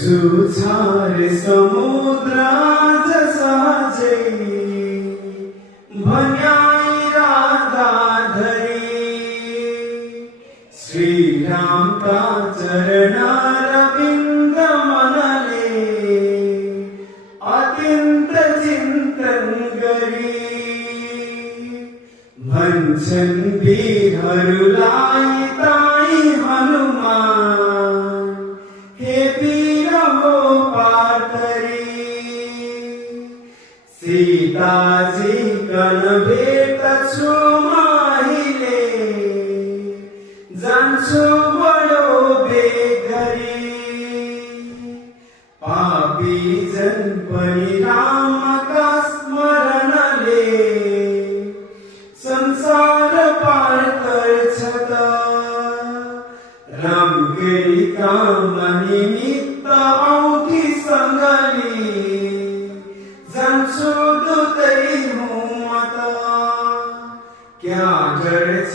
छारे समुद्रा जसाजे भन्याई राधा धरी श्रीराम का चरणारविंद मनले अत्यंत चिंतन करी भन्छन् वीरहरूलाई ताई हनुमान हे वीर हो पार करी सीताजी कन भेट्छु माहिले जान्छु बडो बेग गरी पापी जन पनि रामका स्मरणले संसार पार गर्छ त राम केही काम निमित्त औठी सँगली जान्छु दुतै हुँ म त क्या गर्छ